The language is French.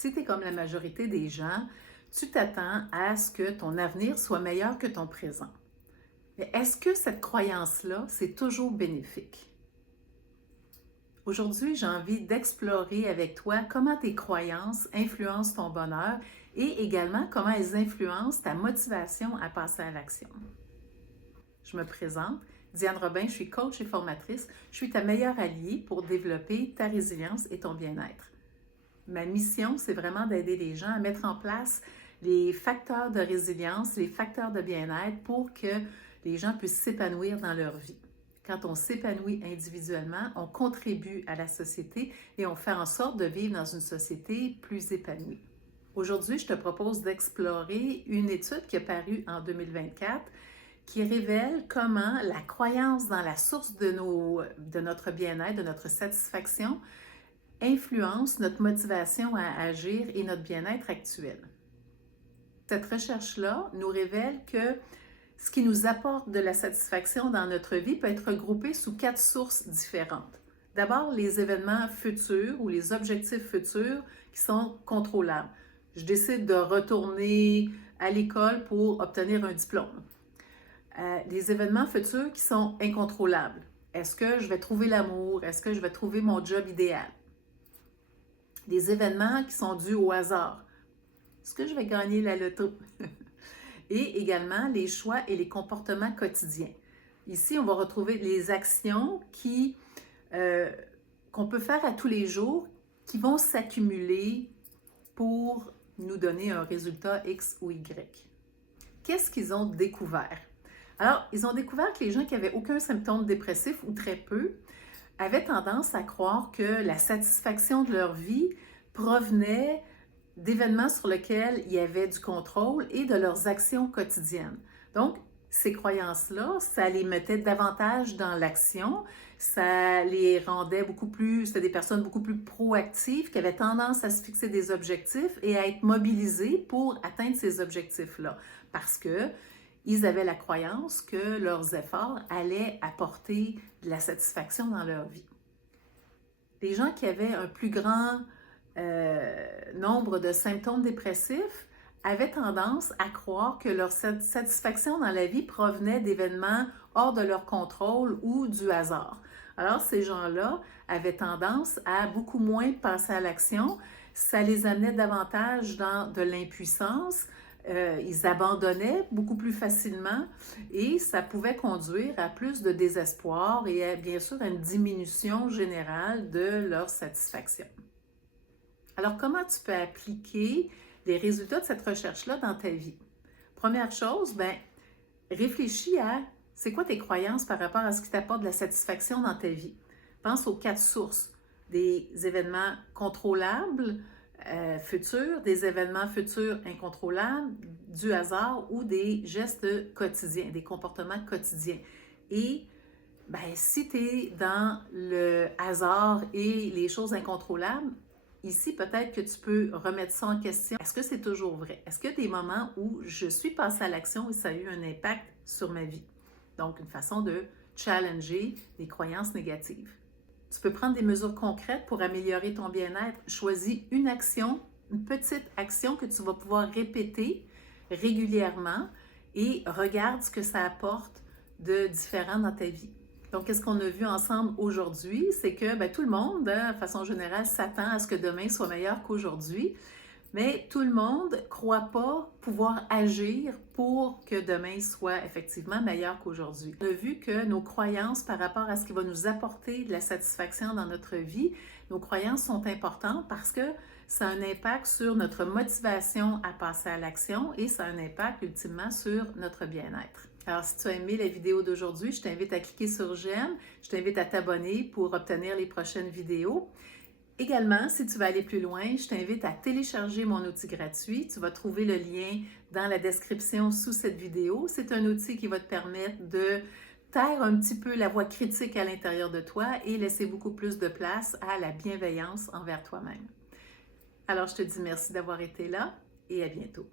Si tu es comme la majorité des gens, tu t'attends à ce que ton avenir soit meilleur que ton présent. Mais est-ce que cette croyance-là, c'est toujours bénéfique? Aujourd'hui, j'ai envie d'explorer avec toi comment tes croyances influencent ton bonheur et également comment elles influencent ta motivation à passer à l'action. Je me présente, Diane Robin, je suis coach et formatrice. Je suis ta meilleure alliée pour développer ta résilience et ton bien-être. Ma mission, c'est vraiment d'aider les gens à mettre en place les facteurs de résilience, les facteurs de bien-être pour que les gens puissent s'épanouir dans leur vie. Quand on s'épanouit individuellement, on contribue à la société et on fait en sorte de vivre dans une société plus épanouie. Aujourd'hui, je te propose d'explorer une étude qui est parue en 2024 qui révèle comment la croyance dans la source de notre bien-être, de notre satisfaction, influence notre motivation à agir et notre bien-être actuel. Cette recherche-là nous révèle que ce qui nous apporte de la satisfaction dans notre vie peut être regroupé sous 4 sources différentes. D'abord, les événements futurs ou les objectifs futurs qui sont contrôlables. Je décide de retourner à l'école pour obtenir un diplôme. Les événements futurs qui sont incontrôlables. Est-ce que je vais trouver l'amour? Est-ce que je vais trouver mon job idéal? Des événements qui sont dus au hasard. Est-ce que je vais gagner la loto? Et également les choix et les comportements quotidiens. Ici, on va retrouver les actions qu'on peut faire à tous les jours qui vont s'accumuler pour nous donner un résultat X ou Y. Qu'est-ce qu'ils ont découvert? Alors, ils ont découvert que les gens qui n'avaient aucun symptôme dépressif ou très peu avaient tendance à croire que la satisfaction de leur vie provenait d'événements sur lesquels il y avait du contrôle et de leurs actions quotidiennes. Donc, ces croyances-là, ça les mettait davantage dans l'action, ça les rendait c'était des personnes beaucoup plus proactives qui avaient tendance à se fixer des objectifs et à être mobilisées pour atteindre ces objectifs-là parce que ils avaient la croyance que leurs efforts allaient apporter de la satisfaction dans leur vie. Les gens qui avaient un plus grand nombre de symptômes dépressifs avaient tendance à croire que leur satisfaction dans la vie provenait d'événements hors de leur contrôle ou du hasard. Alors, ces gens-là avaient tendance à beaucoup moins passer à l'action. Ça les amenait davantage dans de l'impuissance. Ils abandonnaient beaucoup plus facilement et ça pouvait conduire à plus de désespoir et bien sûr à une diminution générale de leur satisfaction. Alors, comment tu peux appliquer les résultats de cette recherche-là dans ta vie? Première chose, réfléchis à c'est quoi tes croyances par rapport à ce qui t'apporte de la satisfaction dans ta vie. Pense aux 4 sources, des événements contrôlables, futurs, des événements futurs incontrôlables, du hasard ou des gestes quotidiens, des comportements quotidiens. Et si tu es dans le hasard et les choses incontrôlables, ici, peut-être que tu peux remettre ça en question. Est-ce que c'est toujours vrai? Est-ce qu'il y a des moments où je suis passée à l'action et ça a eu un impact sur ma vie? Donc, une façon de challenger les croyances négatives. Tu peux prendre des mesures concrètes pour améliorer ton bien-être. Choisis une action, une petite action que tu vas pouvoir répéter régulièrement et regarde ce que ça apporte de différent dans ta vie. Donc, qu'est-ce qu'on a vu ensemble aujourd'hui? C'est que tout le monde, de façon générale, s'attend à ce que demain soit meilleur qu'aujourd'hui, mais tout le monde ne croit pas pouvoir agir pour que demain soit effectivement meilleur qu'aujourd'hui. On a vu que nos croyances par rapport à ce qui va nous apporter de la satisfaction dans notre vie, nos croyances sont importantes parce que ça a un impact sur notre motivation à passer à l'action et ça a un impact ultimement sur notre bien-être. Alors, si tu as aimé la vidéo d'aujourd'hui, je t'invite à cliquer sur j'aime, je t'invite à t'abonner pour obtenir les prochaines vidéos. Également, si tu veux aller plus loin, je t'invite à télécharger mon outil gratuit. Tu vas trouver le lien dans la description sous cette vidéo. C'est un outil qui va te permettre de taire un petit peu la voix critique à l'intérieur de toi et laisser beaucoup plus de place à la bienveillance envers toi-même. Alors, je te dis merci d'avoir été là et à bientôt.